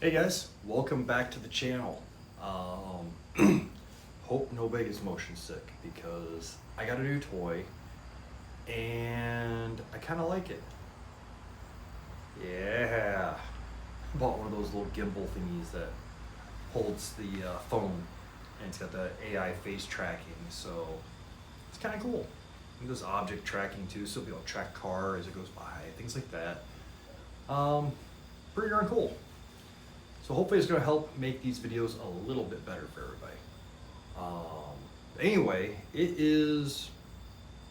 Hey guys, welcome back to the channel. Hope nobody's motion sick because I got a new toy and I kind of like it. Yeah, I bought one of those little gimbal thingies that holds the phone and it's got the AI face tracking, so it's kind of cool. And there's object tracking too, so it'll be able to track car as it goes by, things like that. Pretty darn cool. So hopefully it's going to help make these videos a little bit better for everybody. Anyway, it is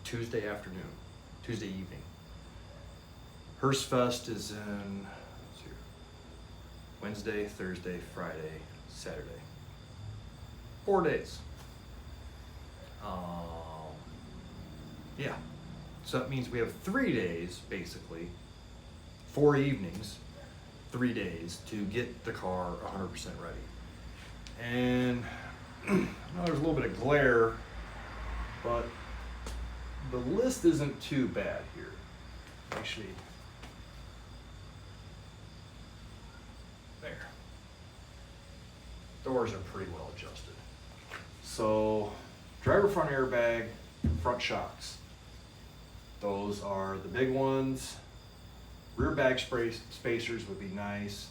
Tuesday afternoon, Tuesday evening. Hearst Fest is in Wednesday, Thursday, Friday, Saturday. 4 days. Yeah. So that means we have 3 days, basically, 4 evenings, 3 days to get the car 100% ready. And I know there's a little bit of glare, but the list isn't too bad here. Actually, there. Doors are pretty well adjusted. So, driver front airbag, front shocks. Those are the big ones. Rear bag spacers would be nice.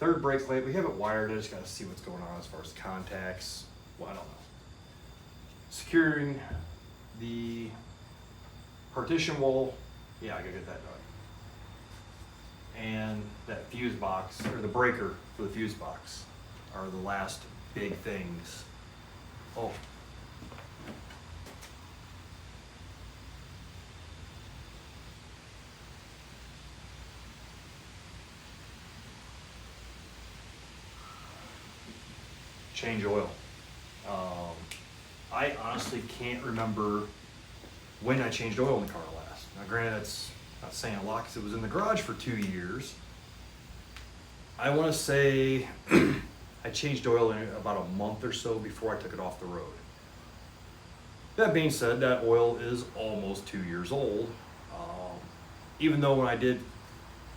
Third brake light, we have it wired, I just gotta see what's going on as far as contacts. Well, I don't know. Securing the partition wall, yeah, I gotta get that done. And that fuse box, or the breaker for the fuse box, are the last big things. Oh. Change oil. I honestly can't remember when I changed oil in the car last. Now granted, that's not saying a lot because it was in the garage for 2 years. I want to say I changed oil in about a month or so before I took it off the road. That being said, that oil is almost 2 years old. Even though when I did,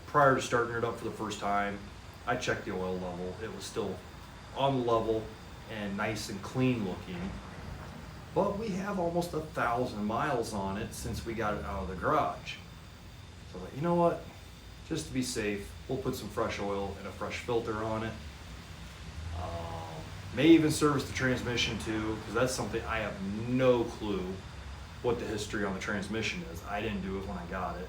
prior to starting it up for the first time, I checked the oil level. It was still on the level and nice and clean looking, but we have almost 1,000 miles on it since we got it out of the garage. So you know what, just to be safe, we'll put some fresh oil and a fresh filter on it. May even service the transmission too, because that's something I have no clue what the history on the transmission is. I didn't do it when I got it.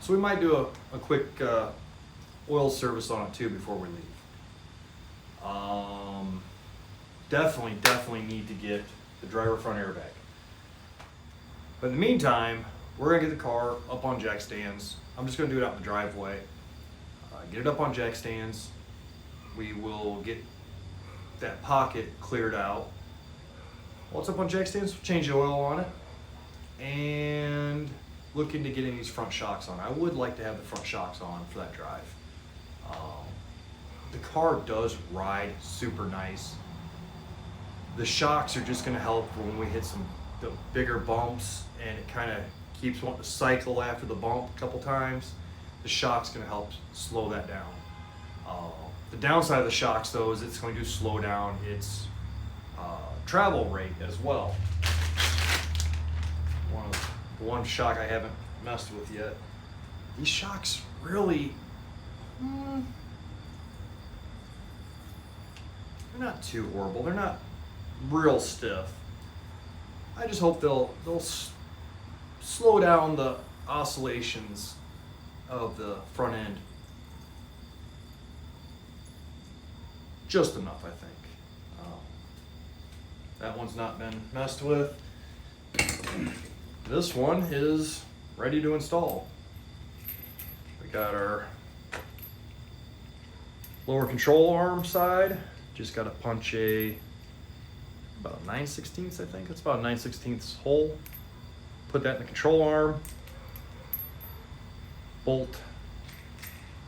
So we might do a quick oil service on it too before we leave. Definitely need to get the driver front airbag. But in the meantime, we're gonna get the car up on jack stands. I'm just gonna do it out in the driveway. Get it up on jack stands. We will get that pocket cleared out. While it's up on jack stands, we'll change the oil on it. And look into getting these front shocks on. I would like to have the front shocks on for that drive. The car does ride super nice. The shocks are just gonna help for when we hit the bigger bumps and it kind of keeps wanting to cycle after the bump a couple times. The shock's gonna help slow that down. The downside of the shocks though is it's going to slow down its travel rate as well. One shock I haven't messed with yet. These shocks really, they're not too horrible. They're not real stiff. I just hope they'll slow down the oscillations of the front end just enough, I think. That one's not been messed with. This one is ready to install. We got our lower control arm side. Just got to punch about 9/16, I think. It's about a 9/16 hole. Put that in the control arm. Bolt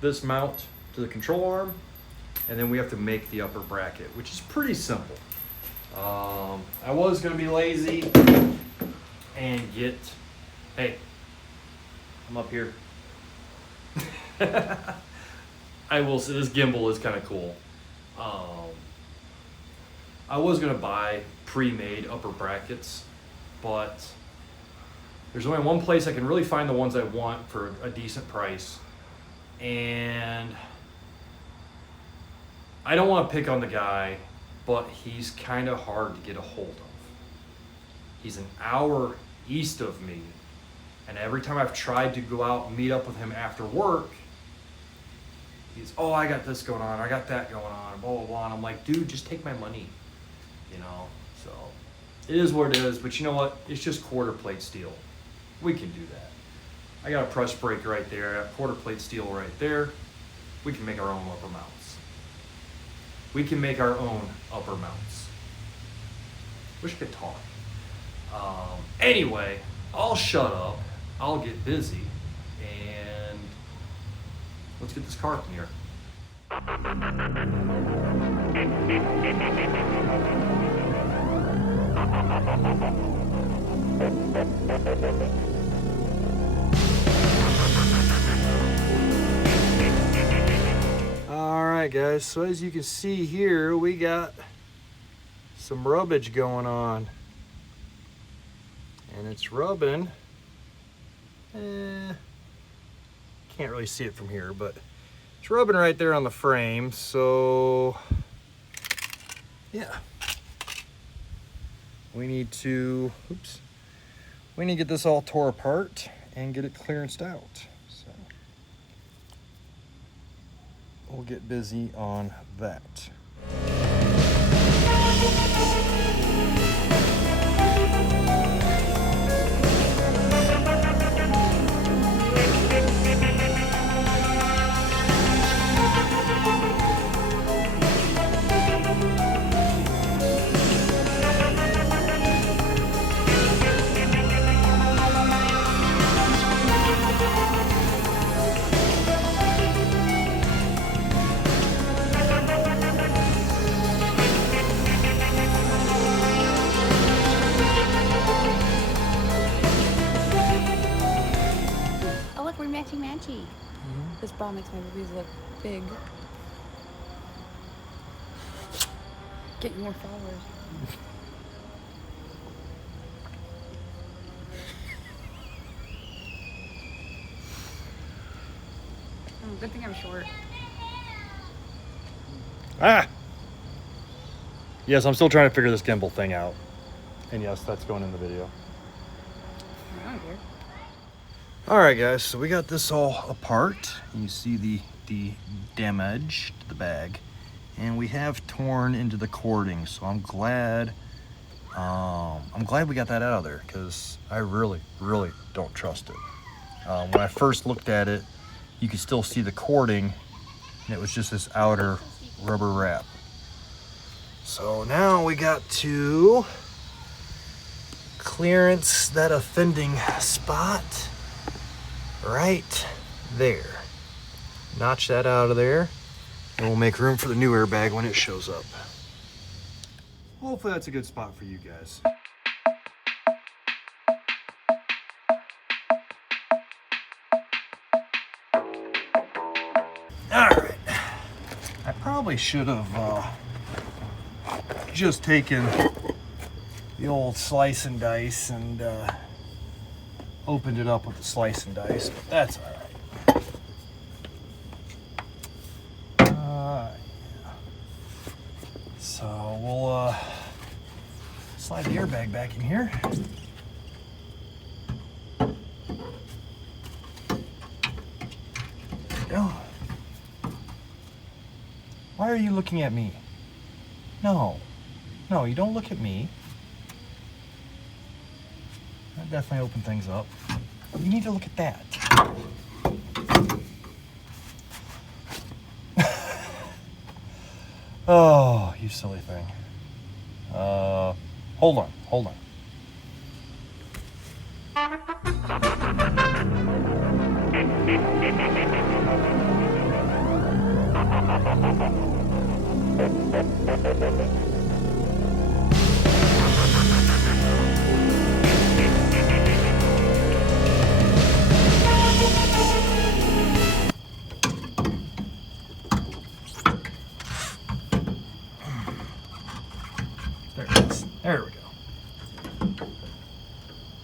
this mount to the control arm. And then we have to make the upper bracket, which is pretty simple. I was going to be lazy and get, hey, I'm up here. I will say this gimbal is kind of cool. I was gonna buy pre-made upper brackets, but there's only one place I can really find the ones I want for a decent price, and I don't want to pick on the guy, but he's kind of hard to get a hold of. He's an hour east of me, and every time I've tried to go out and meet up with him after work, he's, oh, I got this going on, I got that going on, blah, blah, blah. And I'm like, dude, just take my money, you know? So it is what it is, but you know what? It's just quarter plate steel. We can do that. I got a press brake right there, I got quarter plate steel right there. We can make our own upper mounts. We can make our own upper mounts. Wish I could talk. Anyway, I'll shut up, I'll get busy, and let's get this car up in here. All right, guys, so as you can see here, we got some rubbage going on. And it's rubbing, can't really see it from here, but it's rubbing right there on the frame, so yeah. We need to get this all tore apart and get it clearanced out. So we'll get busy on that. Matchy. This bra makes my boobies look big. Get you more followers. Good thing I'm short. Ah! Yes, I'm still trying to figure this gimbal thing out. And yes, that's going in the video. I don't care. All right, guys, so we got this all apart. You see the damage to the bag, and we have torn into the cording. So I'm glad we got that out of there, because I really don't trust it. When I first looked at it, you could still see the cording, and it was just this outer rubber wrap. So now we got to clearance that offending spot right there. Notch that out of there, and we'll make room for the new airbag when it shows up. Hopefully that's a good spot for you guys. All right, I probably should have just taken the old slice and dice and opened it up with the slice and dice, but that's all right. So we'll slide the airbag back in here. There we go. Why are you looking at me? No, you don't look at me. That definitely opened things up. You need to look at that. Oh, you silly thing. Hold on.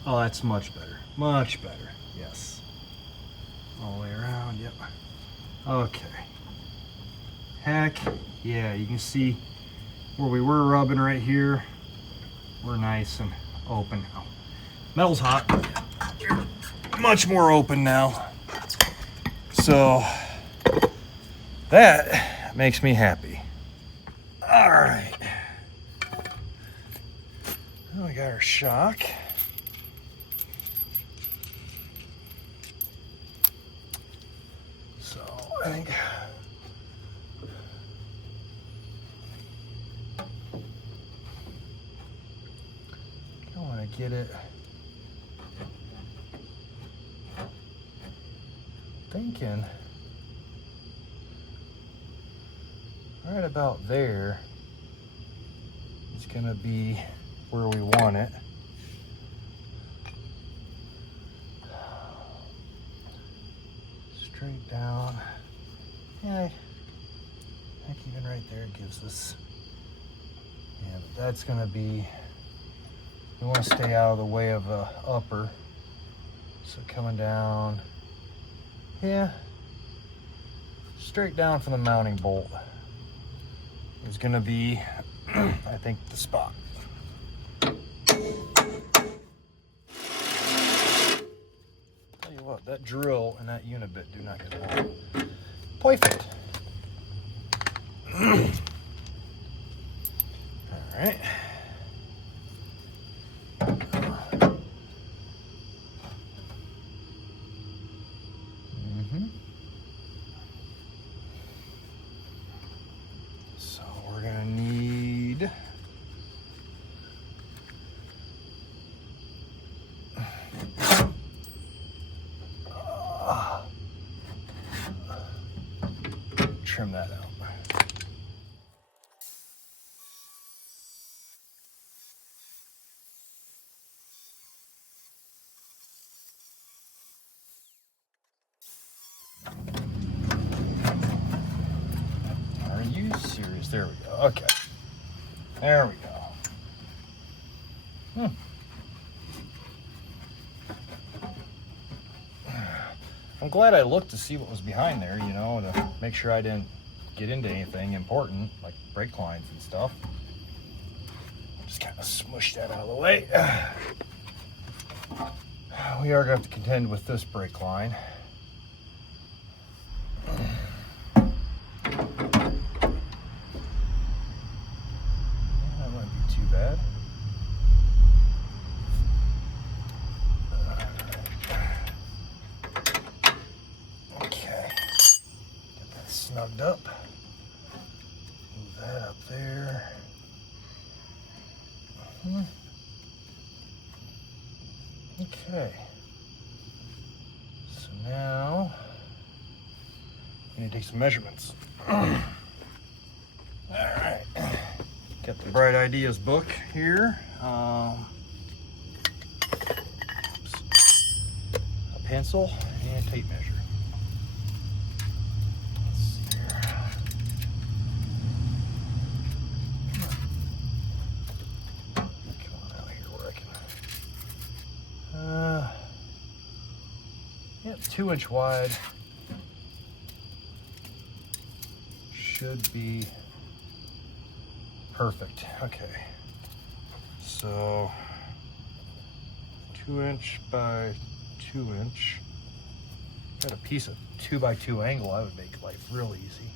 Oh, that's much better. Much better. Yes. All the way around. Yep. Okay. Heck yeah, you can see where we were rubbing right here. We're nice and open now. Metal's hot. You're much more open now. So that makes me happy. All right. Now we got our shock. So I think I want to get it thinking right about there is going to be where we want it. Straight down. Yeah, I think even right there gives us, yeah, but that's going to be, we want to stay out of the way of the upper. So coming down, yeah, straight down from the mounting bolt is going to be, I think, the spot. Tell you what, that drill and that unibit do not get along. Perfect. All right. So we're gonna need trim that out. Are you serious? There we go. Okay. There we go. I'm glad I looked to see what was behind there, you know, to make sure I didn't get into anything important, like brake lines and stuff. Just kind of smush that out of the way. We are going to have to contend with this brake line. That wouldn't be too bad. Okay. Get that snugged up. Move that up there. Okay. So now I need to take some measurements. All right. Got the Bright Ideas book here. A pencil and a tape measure. Let's see here. Come on out here where I can. Yep, 2-inch wide. Should be perfect. Okay. So 2-inch by 2-inch. Got a piece of 2x2 angle. I would make life real easy.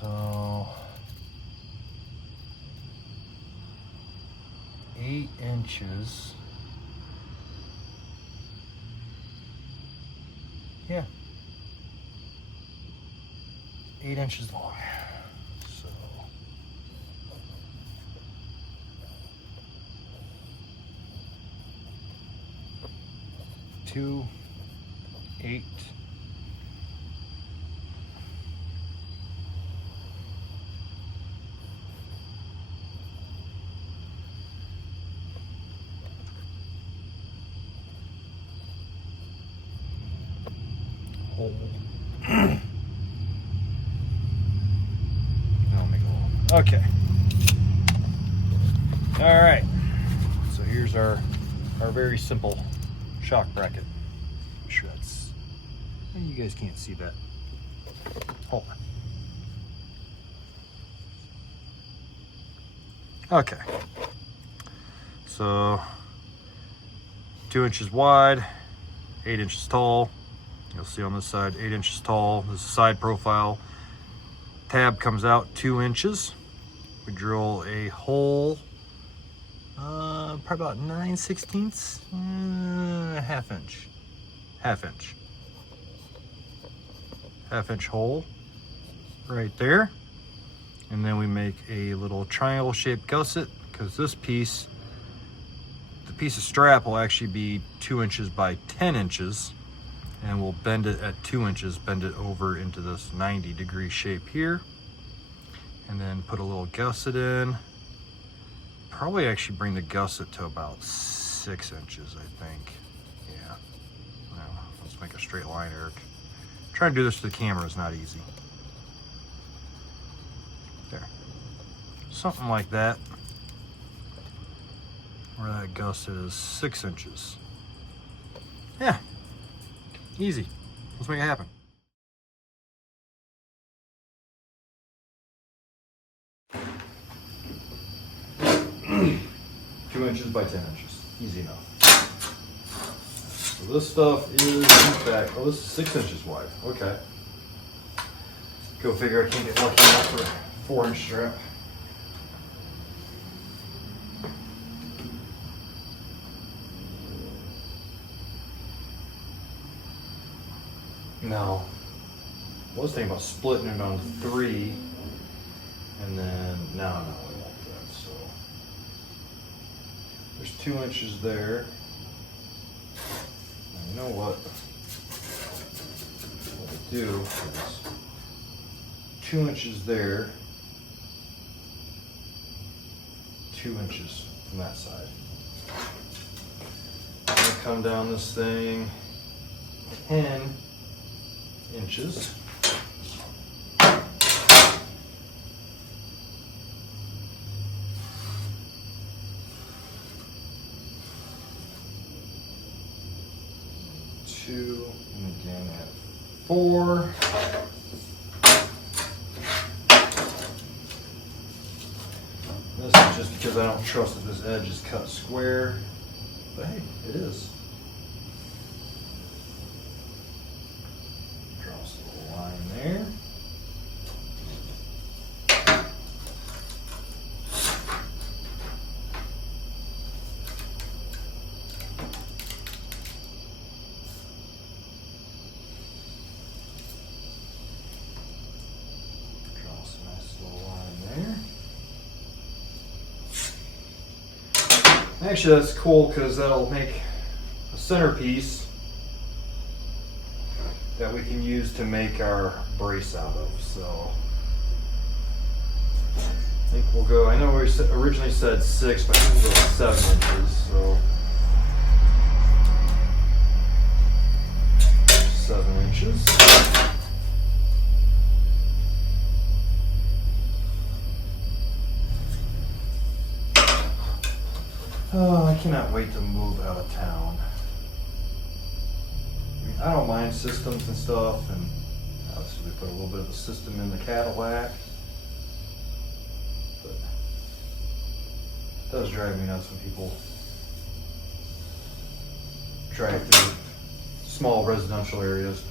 So 8 inches. Yeah. 8 inches long. So 2, 8. Hole. No, Okay. All right. So here's our very simple shock bracket. I'm sure that's. You guys can't see that. Hold on. Okay. So 2 inches wide, 8 inches tall. You'll see on this side 8 inches tall. This is side profile. Tab comes out 2 inches. We drill a hole, probably about 9/16, half inch hole right there. And then we make a little triangle shaped gusset, because this piece, the piece of strap will actually be 2 inches by 10 inches, and we'll bend it at 2 inches, bend it over into this 90-degree shape here, and then put a little gusset in. Probably actually bring the gusset to about 6 inches, I think. Yeah. Well, let's make a straight line, Eric. Trying to do this to the camera is not easy. There. Something like that. Where that gusset is 6 inches. Yeah. Easy. Let's make it happen. Two inches by 10 inches. Easy enough. So this stuff is, in fact, oh, this is 6 inches wide. Okay. Go figure, I can't get lucky enough for a 4-inch strap. No. I was thinking about splitting it on 3, and then, no, we won't do that, so. There's 2 inches there. Now, you know what? What I do is 2 inches there, 2 inches from that side. I'm gonna come down this thing 10 inches. Two, and again at 4. This is just because I don't trust that this edge is cut square, but hey, it is. Draw us a little line there. Actually, that's cool because that'll make a centerpiece that we can use to make our brace out of. So I think we'll go, I know we originally said 6, but I think we'll go 7 inches. So 7 inches. Oh, I cannot wait to move out of town. I mean, I don't mind systems and stuff, and obviously we put a little bit of a system in the Cadillac, but it does drive me nuts when people drive through small residential areas.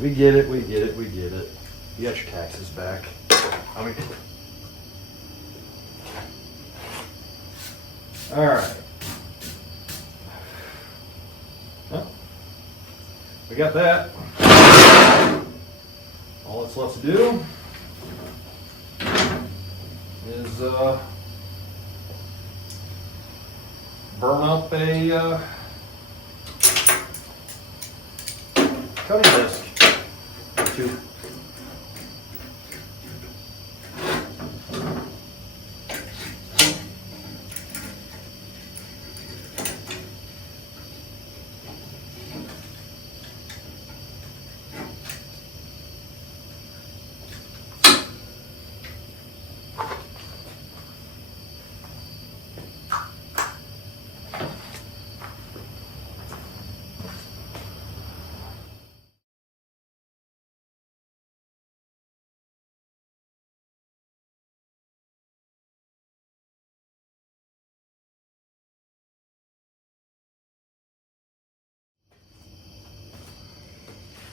We get it, we get it, we get it. You got your taxes back. I mean, all right. Well, we got that. All that's left to do is burn up a cutting disc or 2.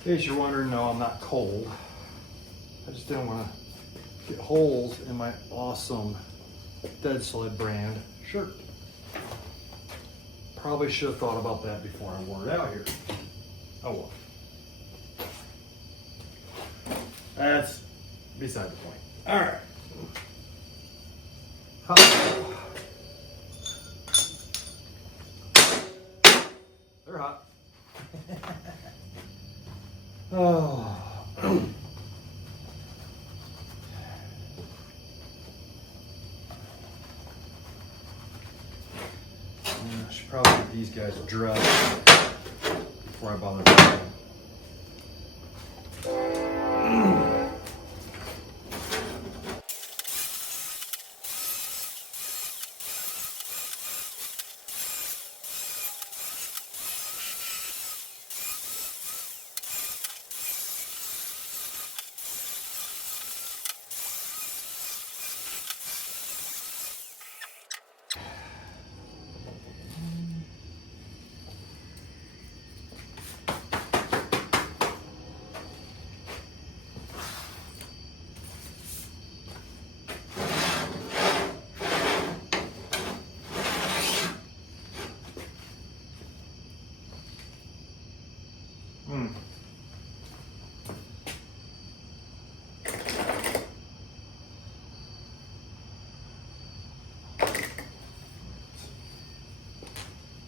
In case you're wondering, no, I'm not cold. I just didn't want to get holes in my awesome Dead Sled brand shirt. Probably should have thought about that before I wore it out here. Oh well. That's beside the point. All right. Hot. They're hot. Oh. I should probably get these guys dressed before I bother them.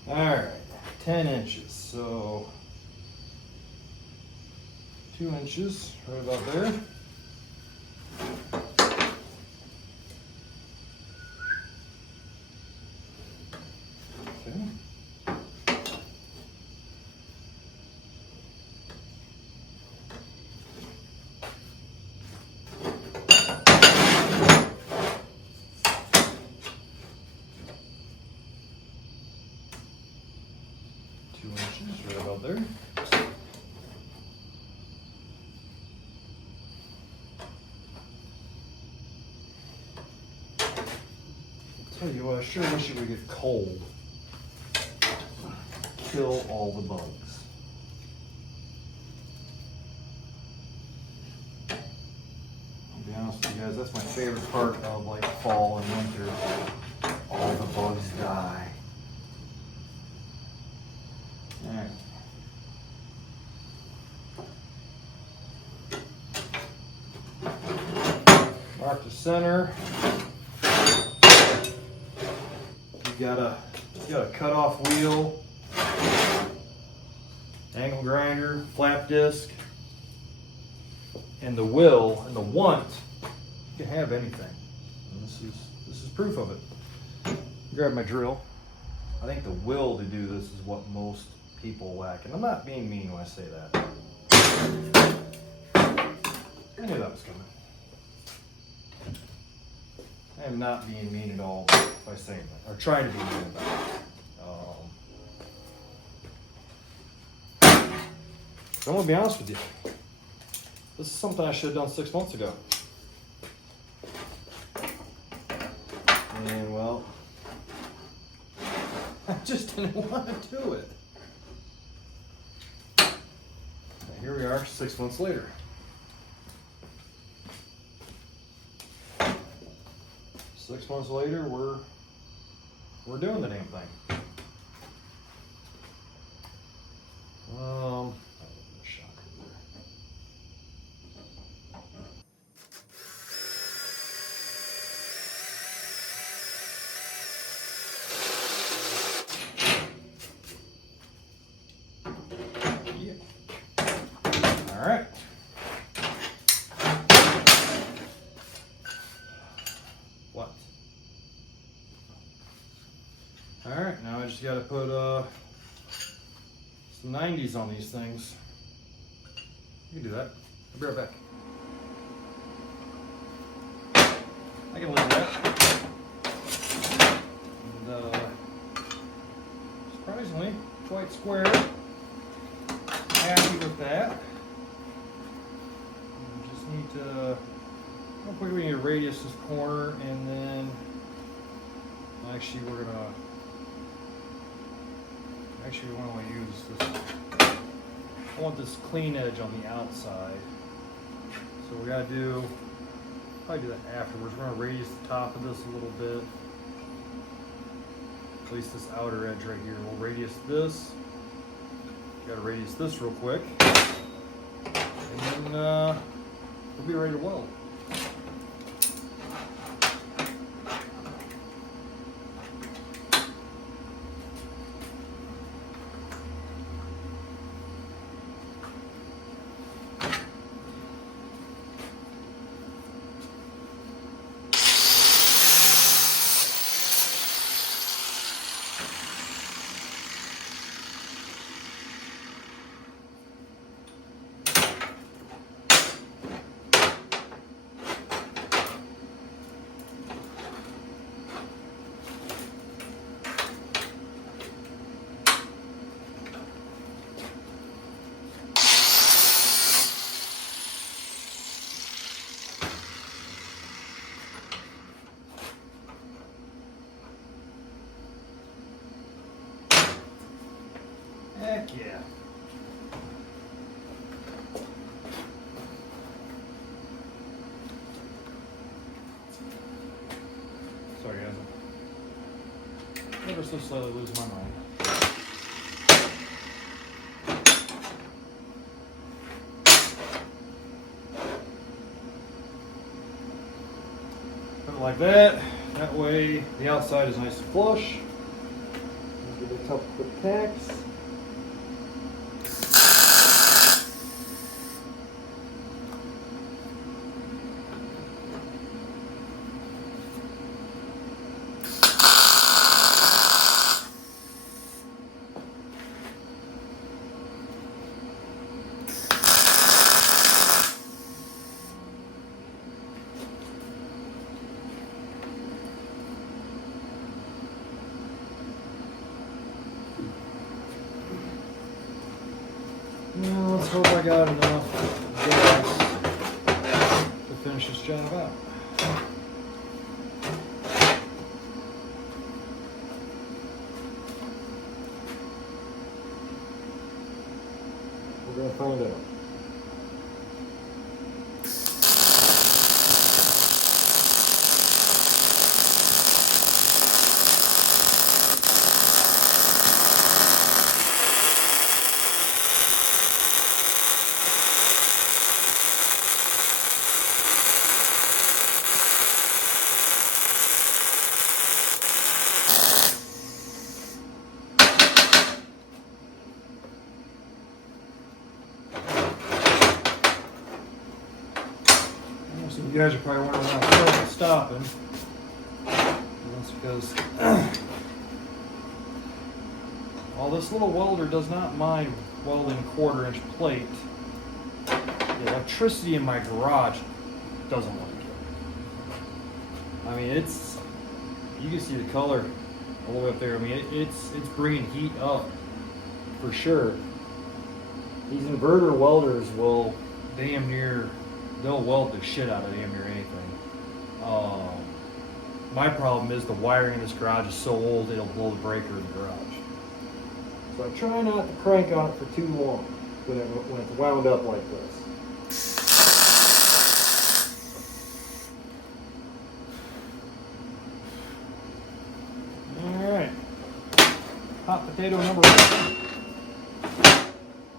All right, 10 inches, so 2 inches, right about there. Okay. Right about there. Tell you what, I sure wish it would get cold. Kill all the bugs. I'll be honest with you guys, that's my favorite part of like fall and winter. All the bugs die. Alright. Mark the center. You got a cut-off wheel, angle grinder, flap disc, and the will and the want. You can have anything. And this is proof of it. Grab my drill. I think the will to do this is what most people lack, and I'm not being mean when I say that. I knew that was coming. I am not being mean at all by saying that, or trying to be mean about it. So I'm gonna be honest with you. This is something I should have done 6 months ago. And well, I just didn't want to do it. Now here we are 6 months later. Six months later, we're doing the damn thing. Yeah. All right. What? Alright, now I just gotta put some 90s on these things. You can do that. I'll be right back. I can live with that. And surprisingly, quite square. Happy with that. Just need to, real quick, we need to radius this corner, and then actually we want to use this I want this clean edge on the outside. So we gotta probably do that afterwards. We're gonna radius the top of this a little bit. At least this outer edge right here. We'll radius this. Gotta radius this real quick. And then we'll be ready to weld. Heck yeah. Sorry guys. Never so slowly lose my mind. Put it like that. That way the outside is nice and flush. Give it a couple quick tacks. Now let's hope I got enough gas to finish this job out. We're going to find out. You guys are probably wondering why I'm still stopping. That's because while this little welder does not mind welding 1/4 inch plate, the electricity in my garage doesn't like it. I mean, you can see the color all the way up there. I mean, it's bringing heat up for sure. These inverter welders will they'll weld the shit out of damn near anything. My problem is the wiring in this garage is so old it'll blow the breaker in the garage. So I try not to crank on it for too long when it's wound up like this. Alright. Hot potato number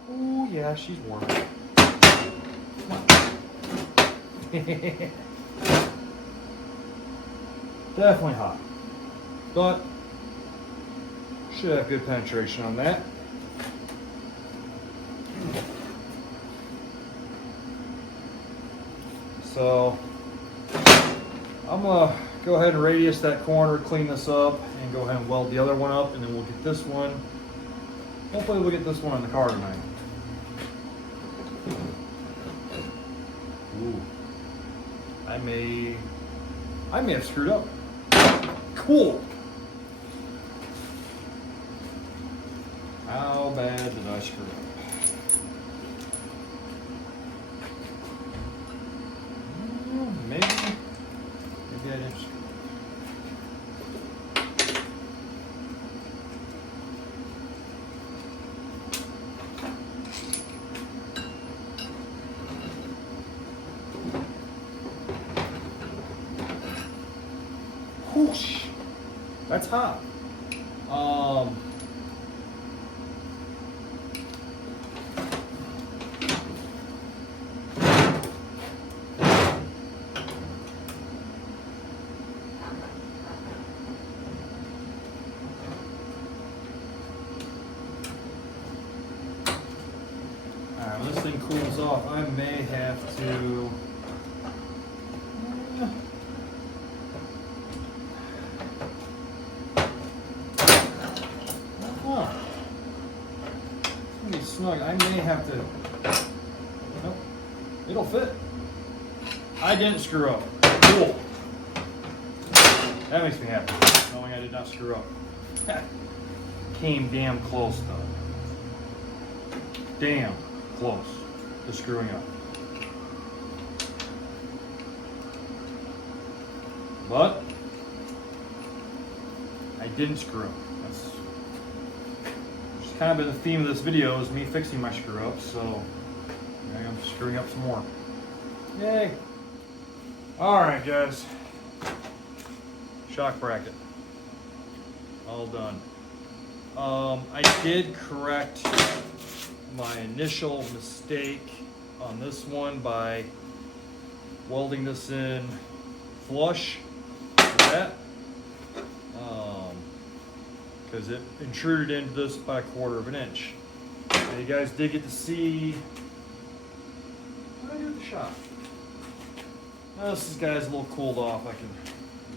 1. Ooh yeah, she's warm. Definitely hot, but should have good penetration on that. So I'm gonna go ahead and radius that corner, clean this up, and go ahead and weld the other one up, and then we'll get this one. Hopefully we'll get this one in the car tonight. Ooh. I may have screwed up. Cool. How bad did I screw up? Maybe I didn't screw up. Whoosh. That's hot. Alright, when this thing cools off, I may have to snug. I may have to. Nope. It'll fit. I didn't screw up. Cool. That makes me happy. Knowing I did not screw up. Came damn close though. Damn close to screwing up. But I didn't screw up. That's kind of been the theme of this video, is me fixing my screw ups, so I'm screwing up some more. Yay! Alright guys, shock bracket all done. I did correct my initial mistake on this one by welding this in flush like that, because it intruded into this by 1/4 of an inch. Now you guys did get to see what I do with the shop. Now this guy's a little cooled off. I can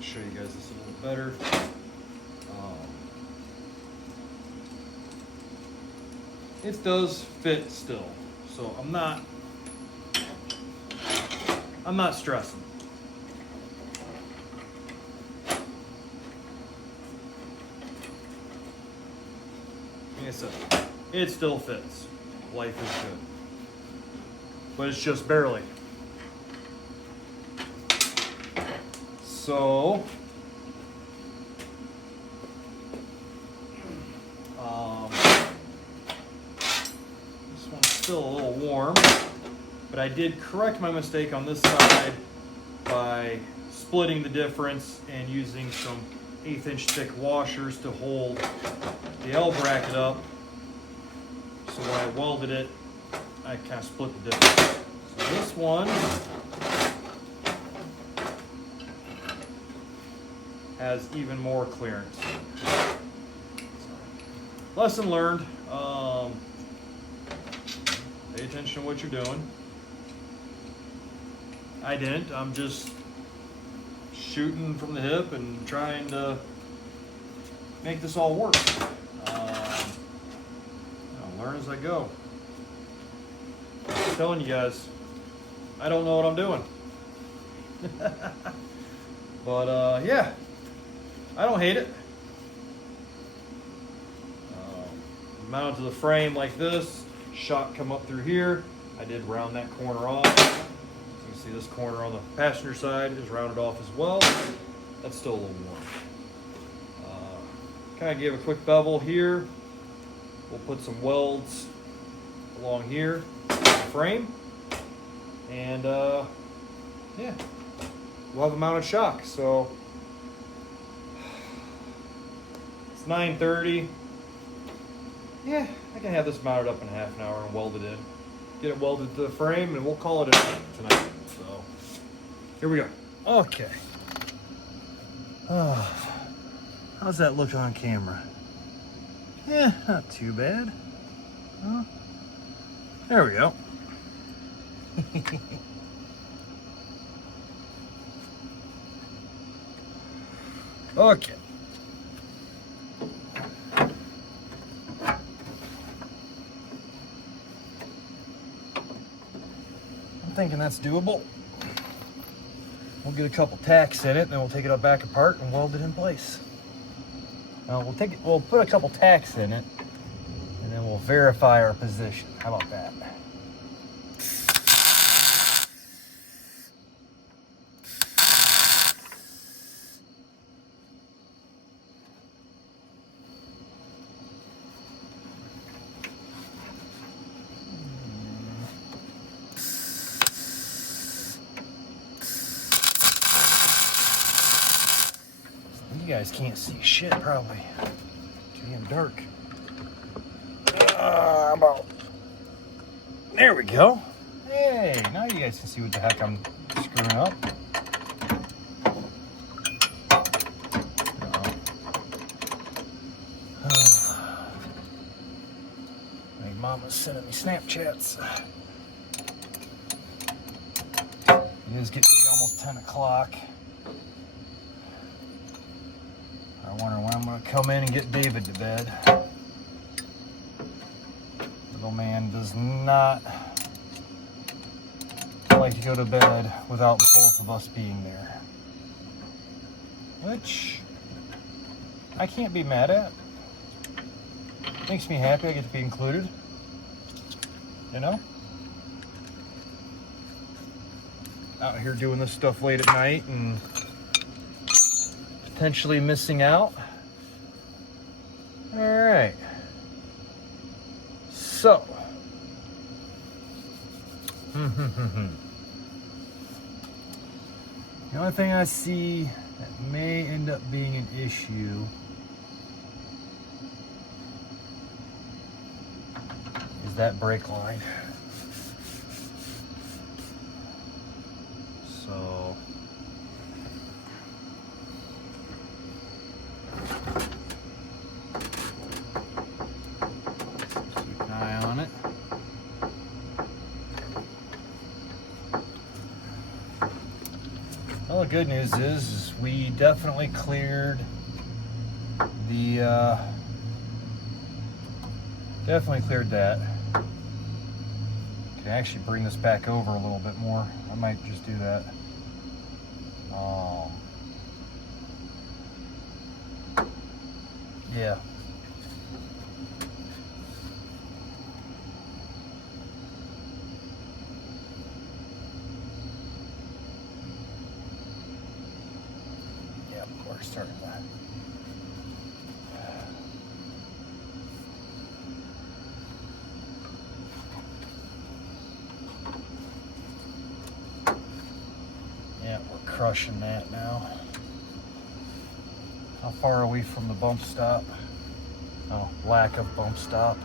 show you guys this a little better. It does fit still, so I'm not stressing. Like I said, it still fits. Life is good, but it's just barely. So, this one's still a little warm, but I did correct my mistake on this side by splitting the difference and using some 1/8 inch thick washers to hold the L bracket up. So when I welded it, I kind of split the difference. So this one has even more clearance. Lesson learned. Pay attention to what you're doing. I didn't. I'm just shooting from the hip and trying to make this all work. I'll learn as I go. I'm telling you guys, I don't know what I'm doing. But yeah, I don't hate it. Mount it to the frame like this. Shot come up through here. I did round that corner off. So you can see this corner on the passenger side is rounded off as well. That's still a little warm. Kind of give a quick bevel here. We'll put some welds along here in the frame. And yeah, we'll have a mounted shock. So it's 9:30. Yeah, I can have this mounted up in half an hour and welded in. Get it welded to the frame and we'll call it a night tonight. So here we go. Okay. Oh, how's that look on camera? Yeah, not too bad. Huh? There we go. Okay. I'm thinking that's doable. We'll get a couple tacks in it, and then we'll take it up back apart and weld it in place. We'll put a couple tacks in it, and then we'll verify our position. How about that? You guys can't see shit, probably. It's getting dark. About. There we go. Hey, now you guys can see what the heck I'm screwing up. My mama's sending me Snapchats. It is getting to be almost 10 o'clock. I wonder when I'm going to come in and get David to bed. Little man does not like to go to bed without both of us being there. Which I can't be mad at. Makes me happy I get to be included. You know? Out here doing this stuff late at night and potentially missing out. Alright. So. The only thing I see that may end up being an issue is that brake line. So keep an eye on it. Well, the good news is we definitely cleared the that. Can actually bring this back over a little bit more. I might just do that. Yeah. Yeah, we're starting that. Yeah, we're crushing that now. How far are we from the bump stop? Oh, lack of bump stop.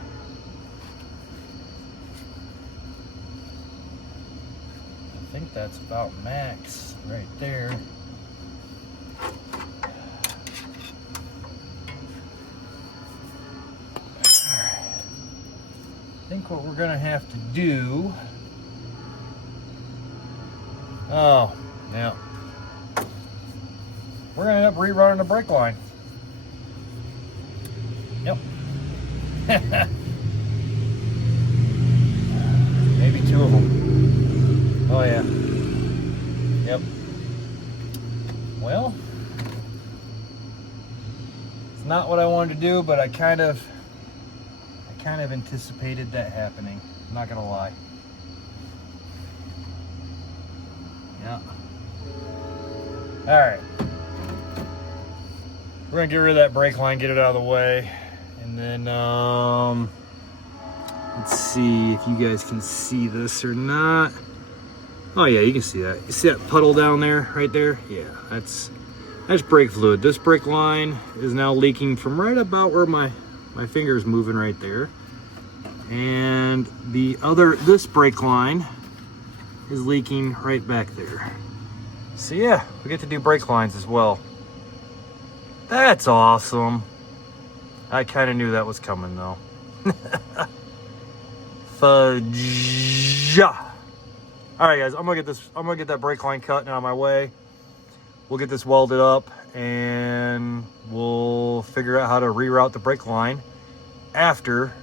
I think that's about max right there. I think what we're gonna have to do. Oh, yeah. We're gonna end up rerunning the brake line. Yep. Maybe two of them. Oh yeah. Yep. Well, it's not what I wanted to do, but I kind of anticipated that happening. I'm not gonna lie. Yeah. All right. We're gonna get rid of that brake line, get it out of the way, and then let's see if you guys can see this or not. Oh yeah, you can see that. You see that puddle down there, right there? Yeah, that's brake fluid. This brake line is now leaking from right about where my finger is moving right there, and this brake line is leaking right back there. So yeah, we get to do brake lines as well. That's awesome. I kind of knew that was coming though. Fudge. All right, guys, I'm gonna get that brake line cut and on my way. We'll get this welded up and we'll figure out how to reroute the brake line after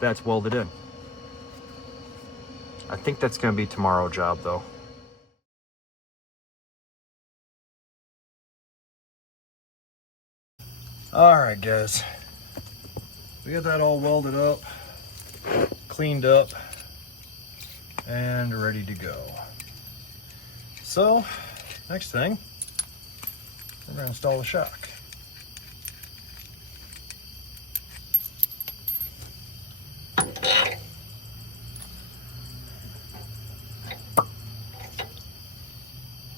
that's welded in. I think that's gonna be tomorrow's job though. All right, guys, we got that all welded up, cleaned up, and ready to go. So, next thing, we're gonna install the shock.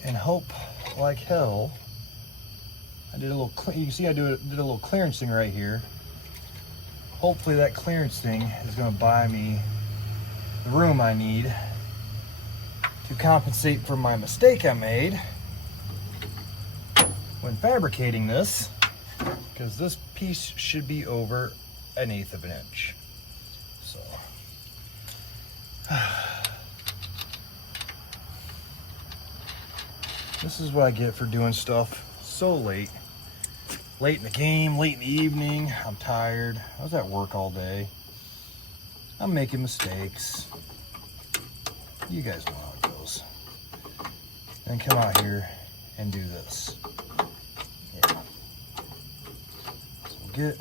And hope like hell I did a little. You can see I did a little clearancing right here. Hopefully that clearancing is going to buy me the room I need to compensate for my mistake I made when fabricating this, because this piece should be over 1/8 of an inch. So this is what I get for doing stuff so late in the game, late in the evening. I'm tired. I was at work all day. I'm making mistakes. You guys know how it goes. Then come out here and do this. Yeah. So get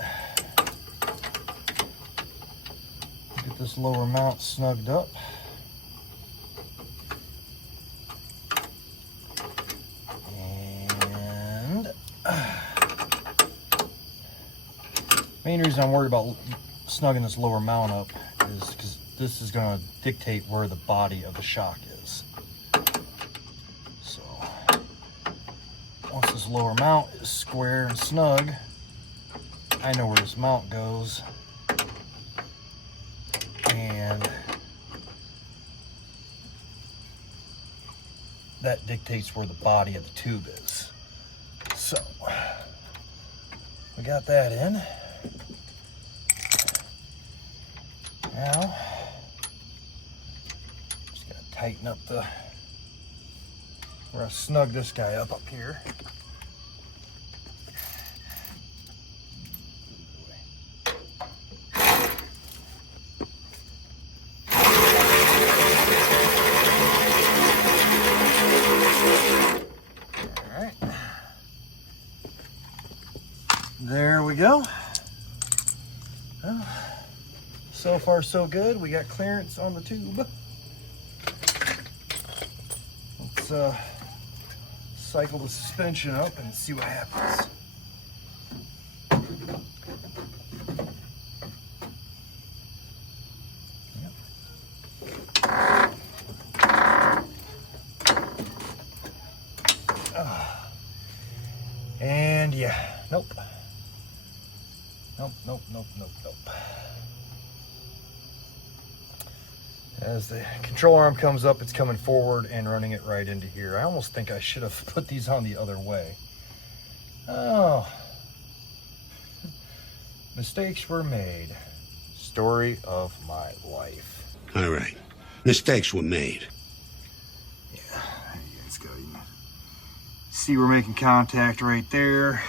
this lower mount snugged up. And main reason I'm worried about snugging this lower mount up is because this is going to dictate where the body of the shock is. So once this lower mount is square and snug, I know where this mount goes, and that dictates where the body of the tube is. So we got that in. Now, just gotta tighten up we're gonna snug this guy up here. All right. There we go. Well, so far so good. We got clearance on the tube. Let's cycle the suspension up and see what happens. And yeah, nope. As the control arm comes up, it's coming forward and running it right into here. I almost think I should have put these on the other way. Oh. Mistakes were made. Story of my life. All right. Mistakes were made. Yeah, there you guys go. You can see we're making contact right there.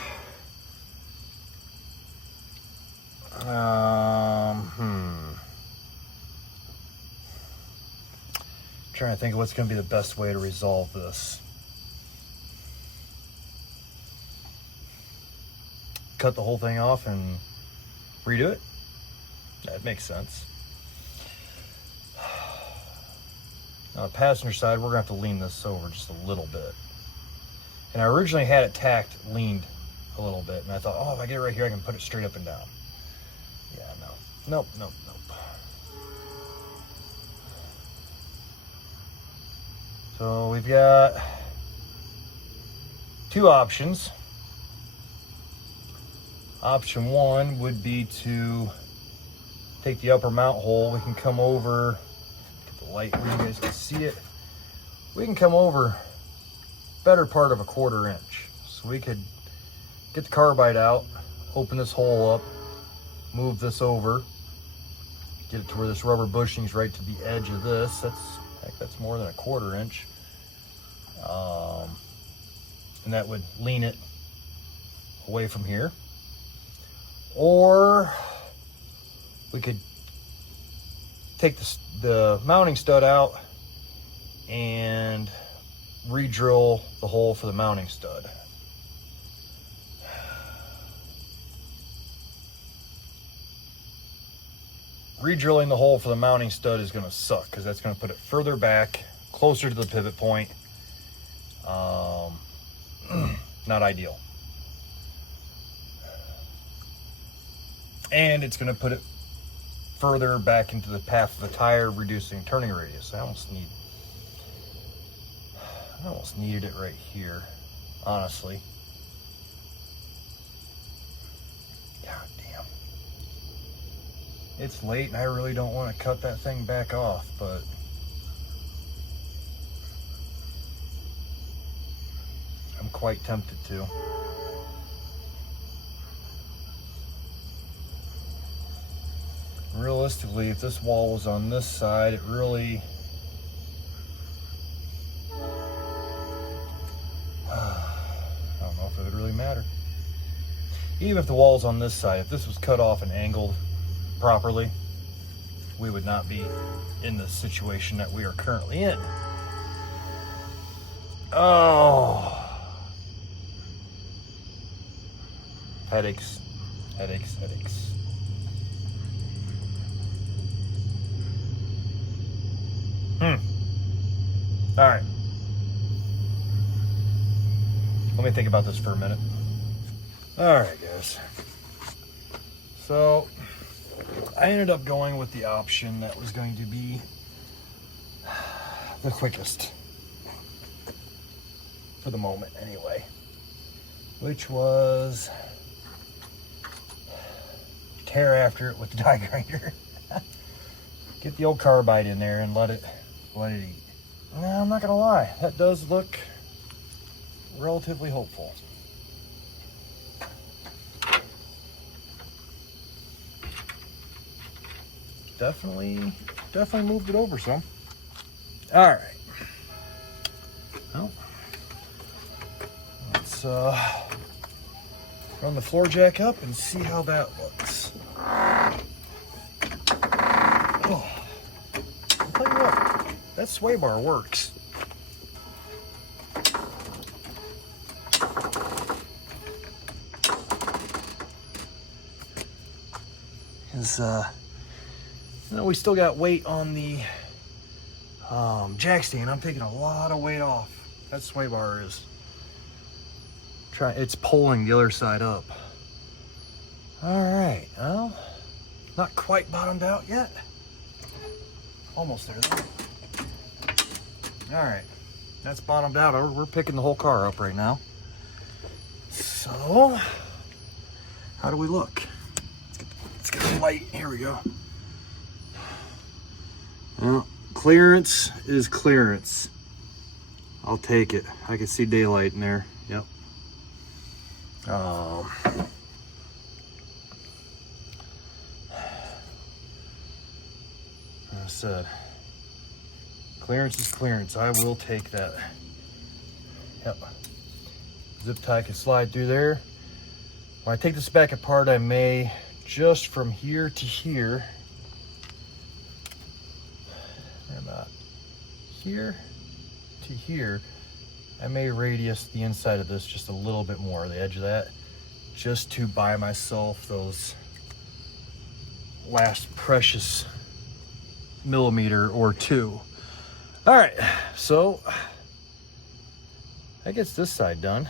Trying to think of what's going to be the best way to resolve this. Cut the whole thing off and redo it? That makes sense. On the passenger side, we're going to have to lean this over just a little bit. And I originally had it tacked, leaned a little bit, and I thought, oh, if I get it right here, I can put it straight up and down. Yeah, no. Nope. So we've got two options. Option one would be to take the upper mount hole. We can come over, get the light where you guys can see it. We can come over better part of 1/4 inch. So we could get the carbide out, open this hole up, move this over, get it to where this rubber bushing's right to the edge of this. That's more than 1/4 inch. And that would lean it away from here. Or we could take the mounting stud out and re-drill the hole for the mounting stud. Re-drilling the hole for the mounting stud is going to suck because that's going to put it further back, closer to the pivot point. Not ideal. And it's going to put it further back into the path of the tire, reducing turning radius. I almost needed it right here, honestly. It's late and I really don't want to cut that thing back off, but I'm quite tempted to. Realistically, if this wall was on this side, it really... I don't know if it would really matter. Even if the wall's on this side, if this was cut off and angled properly, we would not be in the situation that we are currently in. Oh. Headaches, headaches, headaches. All right. Let me think about this for a minute. All right, guys. So I ended up going with the option that was going to be the quickest for the moment anyway, which was tear after it with the die grinder. Get the old carbide in there and let it eat. Now, I'm not gonna lie, that does look relatively hopeful. Definitely moved it over some. All right. Well, let's run the floor jack up and see how that looks. Oh, I'll tell you what, that sway bar works. Because, we still got weight on the jack stand. I'm taking a lot of weight off. That sway bar is it's pulling the other side up. All right, well, not quite bottomed out yet. Almost there though. All right, that's bottomed out. We're picking the whole car up right now. So, how do we look? Let's get the light. Here we go. Well, clearance is clearance. I'll take it. I can see daylight in there. Yep. Like I said, clearance is clearance. I will take that. Yep. Zip tie can slide through there. When I take this back apart, I may just from here to here, about here to here, I may radius the inside of this just a little bit more, the edge of that, just to buy myself those last precious millimeter or two. All right, so that gets this side done.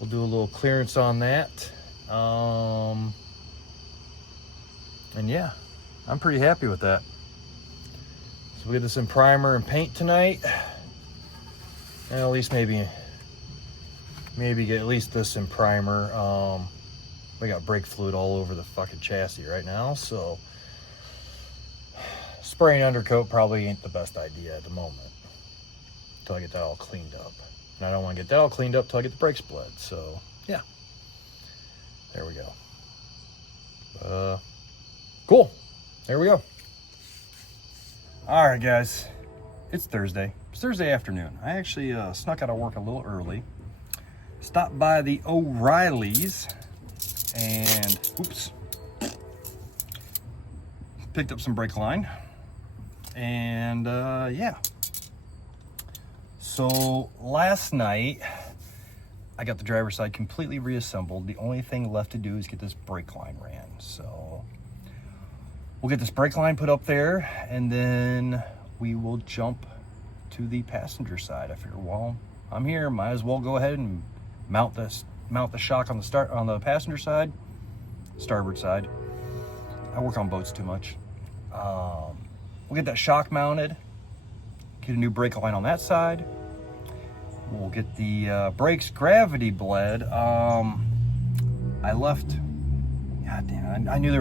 We'll do a little clearance on that. And yeah, I'm pretty happy with that. So we'll get this in primer and paint tonight. And at least maybe get at least this in primer. We got brake fluid all over the fucking chassis right now, so spraying undercoat probably ain't the best idea at the moment until I get that all cleaned up. And I don't want to get that all cleaned up until I get the brakes bled. So yeah, there we go. Cool. There we go. All right, guys. It's Thursday. It's Thursday afternoon. I actually snuck out of work a little early. Stopped by the O'Reilly's and, oops, picked up some brake line. And yeah. So last night, I got the driver's side completely reassembled. The only thing left to do is get this brake line ran. So we'll get this brake line put up there, and then we will jump to the passenger side. I figure, well, I'm here, might as well go ahead and mount the shock on the passenger side, starboard side. I work on boats too much. We'll get that shock mounted, get a new brake line on that side. We'll get the brakes gravity bled. I left, god damn it, I knew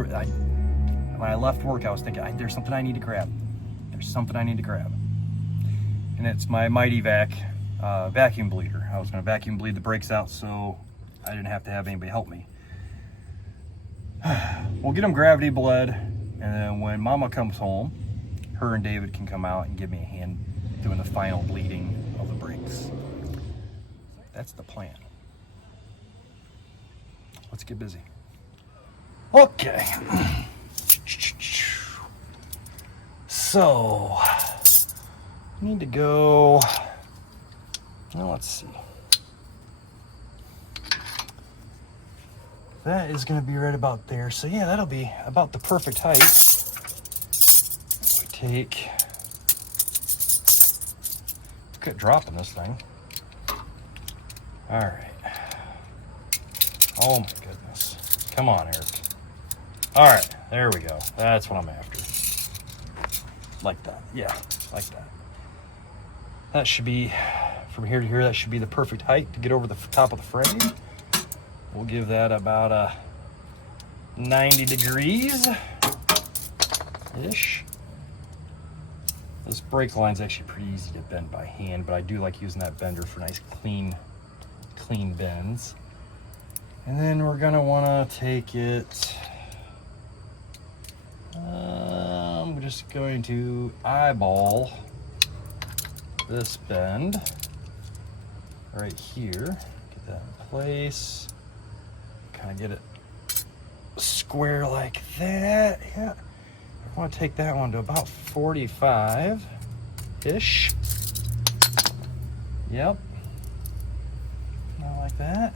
when I left work, I was thinking, there's something I need to grab. There's something I need to grab. And it's my Mighty Vac vacuum bleeder. I was going to vacuum bleed the brakes out so I didn't have to have anybody help me. We'll get them gravity bled, and then when Mama comes home, her and David can come out and give me a hand doing the final bleeding of the brakes. That's the plan. Let's get busy. Okay. So, need to go, well, let's see. That is going to be right about there. So yeah, that'll be about the perfect height. We take, quit dropping this thing. All right. Oh my goodness. Come on, Eric. All right, there we go. That's what I'm after. Like that, yeah, like that. That should be, from here to here, that should be the perfect height to get over the top of the frame. We'll give that about 90 degrees-ish. This brake line's actually pretty easy to bend by hand, but I do like using that bender for nice clean bends. And then we're gonna wanna take it, I'm just going to eyeball this bend right here. Get that in place. Kind of get it square like that. Yeah. I want to take that one to about 45-ish. Yep. Not like that.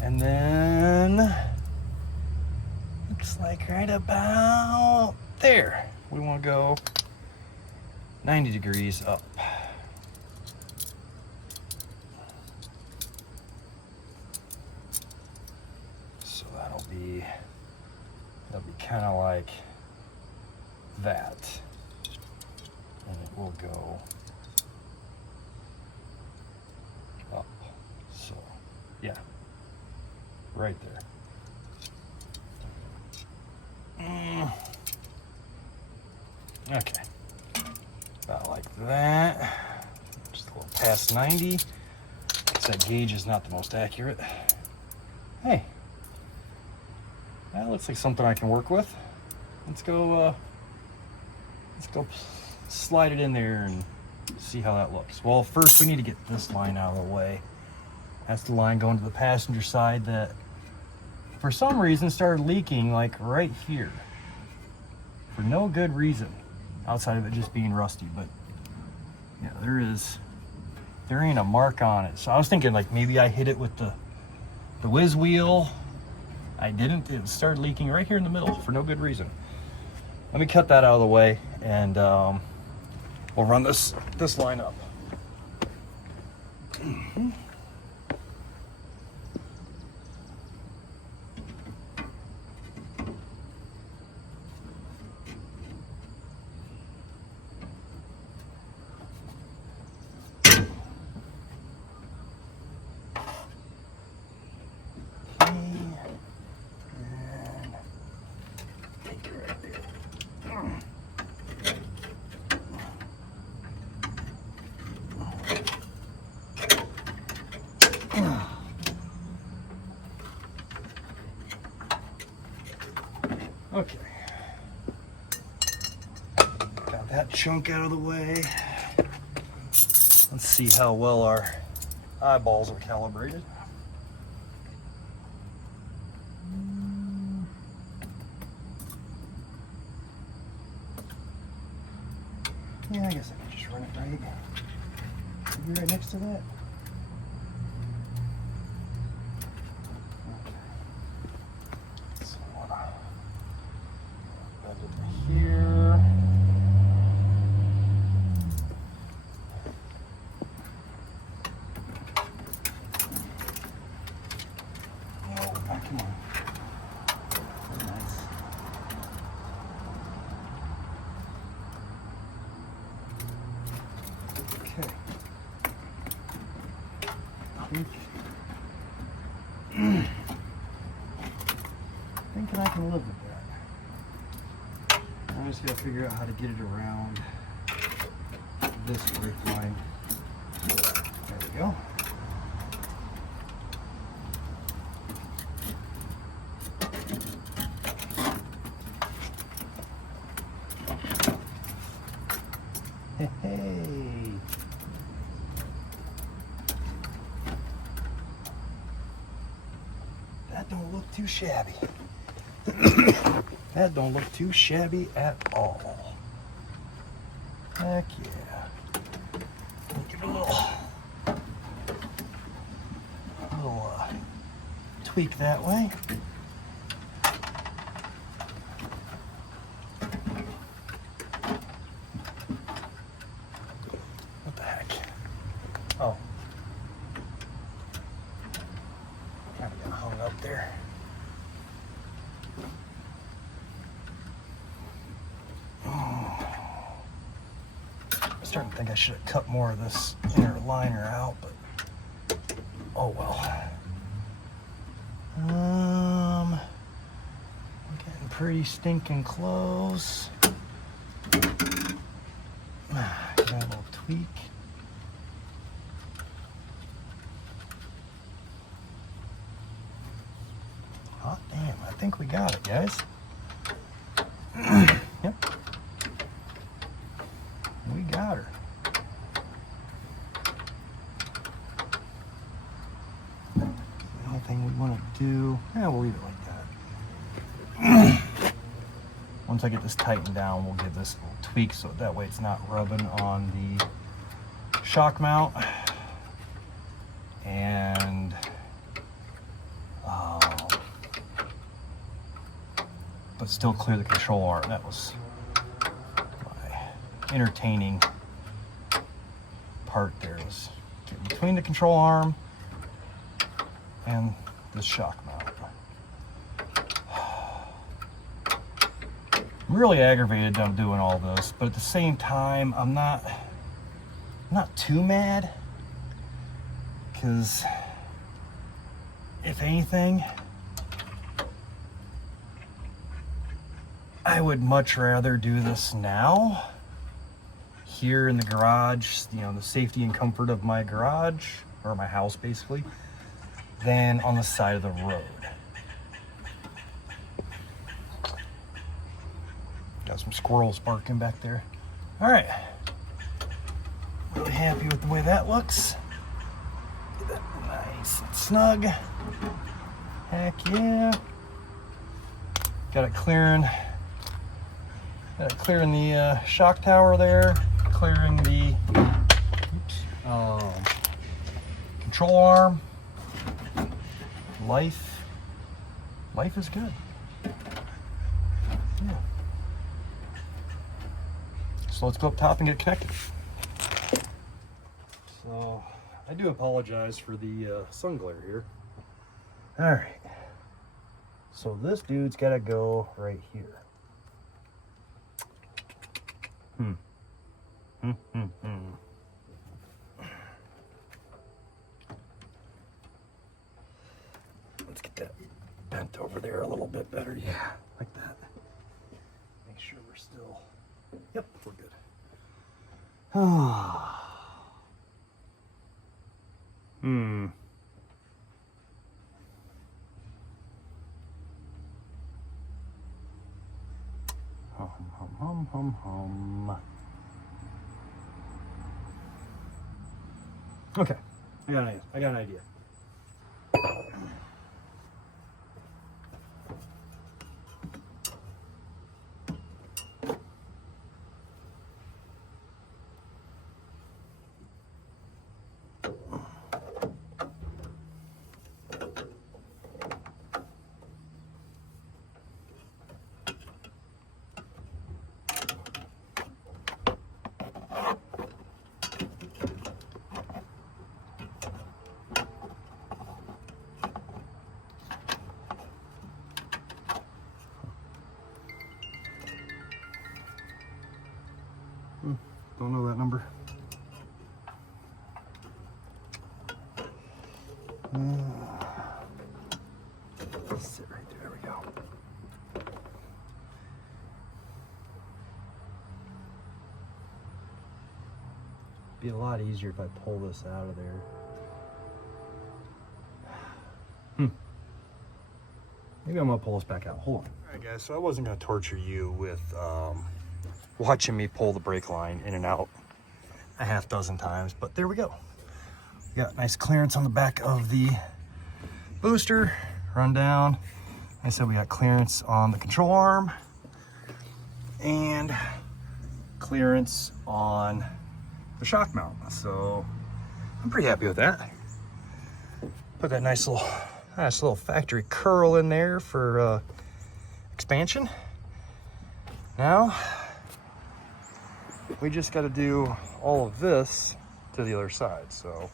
And then looks like right about there. We want to go 90 degrees up. So that'll be kind of like that. And it will go up. So, yeah. Right there. Okay. About like that. Just a little past 90. Because that gauge is not the most accurate. Hey. That looks like something I can work with. Let's go slide it in there and see how that looks. Well, first we need to get this line out of the way. That's the line going to the passenger side that for some reason started leaking like right here. For no good reason. Outside of it just being rusty, but yeah, there ain't a mark on it. So I was thinking like maybe I hit it with the whiz wheel. I didn't. It started leaking right here in the middle for no good reason. Let me cut that out of the way, and we'll run this line up. Mm-hmm. Okay, got that chunk out of the way. Let's see how well our eyeballs are calibrated. Yeah, I guess I can just run it right. Maybe right next to that. Here. Oh, come on. Very nice. Okay. Thinking I can live with that. Just gotta figure out how to get it around this brake line. There we go. Hey, hey. That don't look too shabby. That don't look too shabby at all. Heck yeah. Give it a little tweak that way. What the heck? Oh. Kind of got hung up there. I'm starting to think I should have cut more of this inner liner out, but oh well. We're getting pretty stinking close. Give that a little tweak. Hot damn, I think we got it, guys. Yep. We got her. The only thing we want to do, yeah, we'll leave it like that. Once I get this tightened down, we'll give this a little tweak so that way it's not rubbing on the shock mount. And but still clear the control arm. That was my entertaining part there, was getting between the control arm and the shock mount. I'm really aggravated that I'm doing all this, but at the same time, I'm not too mad, because if anything, I would much rather do this now, here in the garage, you know, the safety and comfort of my garage, or my house basically, than on the side of the road. Got some squirrels barking back there. All right, really happy with the way that looks. Get that nice and snug. Heck yeah. Got it clearing the shock tower there, clearing the control arm. Life is good. Yeah. So let's go up top and get connected. So I do apologize for the sun glare here. All right. So this dude's got to go right here. Let's get that bent over there a little bit better. Yeah, like that. Make sure we're still. Yep, we're good. Hum. Okay, I got an idea. Don't know that number. Sit right there. There we go. Be a lot easier if I pull this out of there. Maybe I'm gonna pull this back out. Hold on. All right, guys, so I wasn't gonna torture you with watching me pull the brake line in and out a half dozen times, but there we go. We got nice clearance on the back of the booster, run down. Like I said, we got clearance on the control arm and clearance on the shock mount. So I'm pretty happy with that. Put that nice little factory curl in there for expansion. Now we just got to do all of this to the other side. So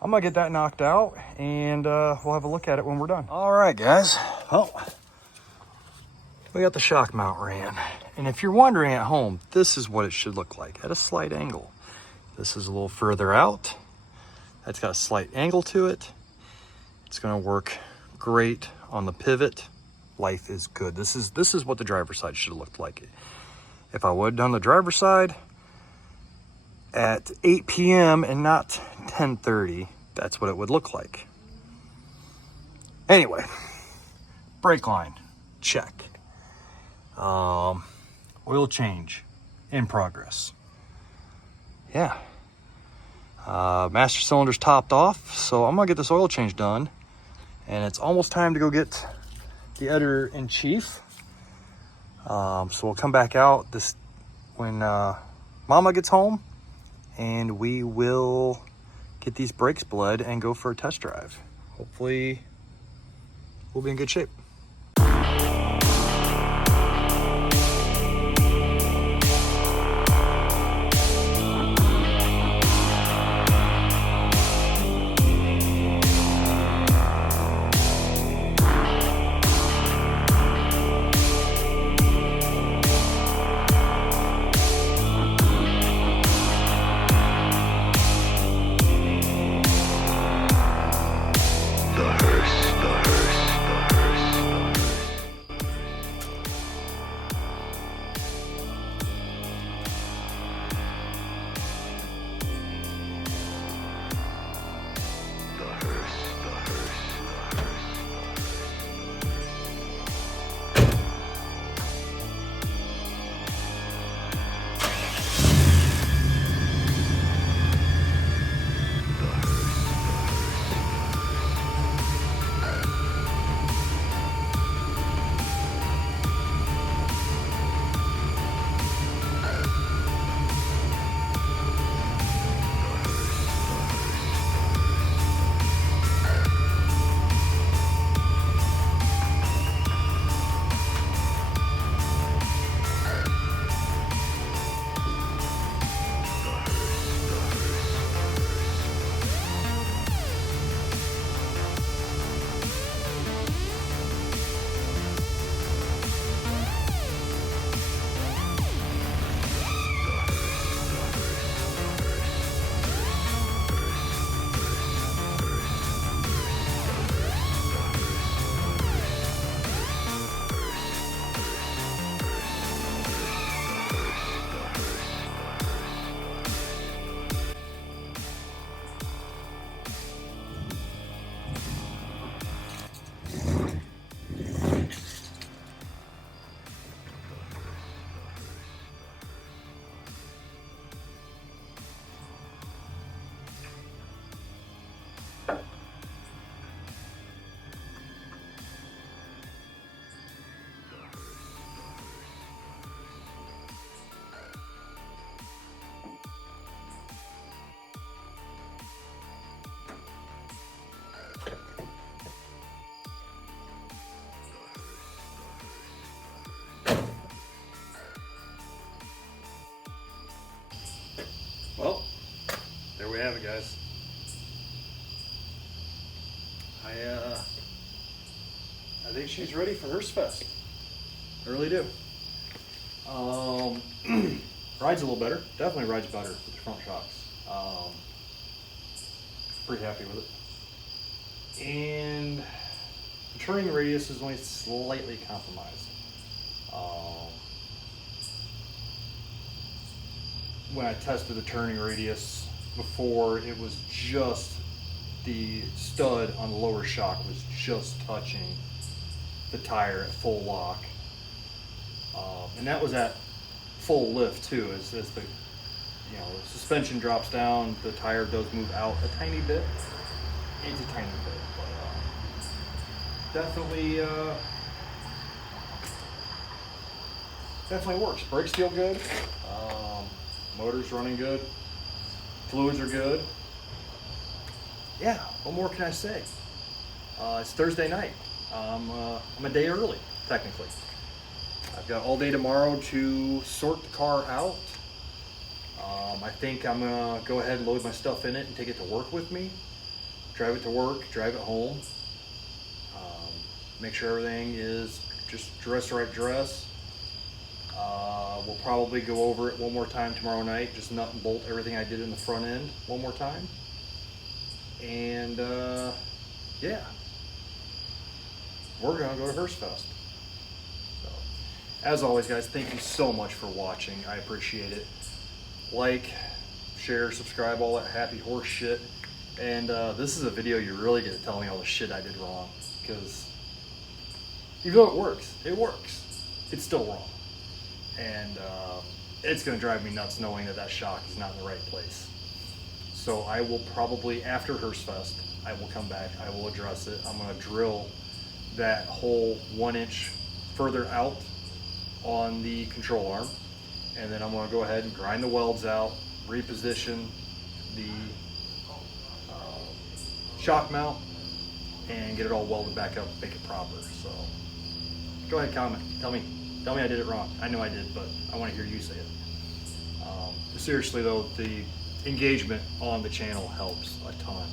I'm gonna get that knocked out and we'll have a look at it when we're done. All right, guys. Well, we got the shock mount ran. And if you're wondering at home, this is what it should look like at a slight angle. This is a little further out. That's got a slight angle to it. It's gonna work great on the pivot. Life is good. This is what the driver's side should have looked like. If I would have done the driver's side at 8 p.m. and not 10:30, that's what it would look like. Anyway, brake line, check. Oil change in progress. Yeah. Master cylinder's topped off, so I'm gonna get this oil change done. And it's almost time to go get the editor-in-chief. So we'll come back out when Mama gets home, and we will get these brakes bled and go for a test drive. Hopefully we'll be in good shape. Well, there we have it, guys. I think she's ready for Hearst Fest. I really do. Rides a little better. Definitely rides better with the front shocks. Pretty happy with it. And the turning radius is only slightly compromised. when I tested the turning radius before, it was just the stud on the lower shock was just touching the tire at full lock. And that was at full lift too, as the suspension drops down, the tire does move out a tiny bit. It's a tiny bit, but definitely works. Brakes feel good. Motor's running good. Fluids are good. Yeah, what more can I say? It's Thursday night. I'm a day early, technically. I've got all day tomorrow to sort the car out. I think I'm gonna go ahead and load my stuff in it and take it to work with me. Drive it to work, drive it home. Make sure everything is just dress the right dress. We'll probably go over it one more time tomorrow night, just nut and bolt everything I did in the front end one more time. And yeah, we're gonna go to Hearstfest. So, as always, guys, thank you so much for watching. I appreciate it. Like, share, subscribe, all that happy horse shit. And this is a video you really get to tell me all the shit I did wrong, because even though it works, it's still wrong. And it's gonna drive me nuts knowing that shock is not in the right place. So I will probably, after Hearstfest, I will come back, I will address it. I'm gonna drill that hole 1 inch further out on the control arm. And then I'm gonna go ahead and grind the welds out, reposition the shock mount, and get it all welded back up, make it proper. So go ahead, comment, tell me I did it wrong. I know I did, but I wanna hear you say it. Seriously though, the engagement on the channel helps a ton.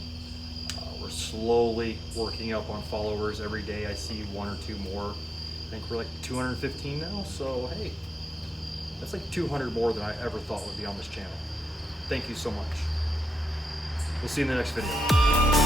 We're slowly working up on followers every day. I see 1 or 2 more. I think we're like 215 now, so hey, that's like 200 more than I ever thought would be on this channel. Thank you so much. We'll see you in the next video.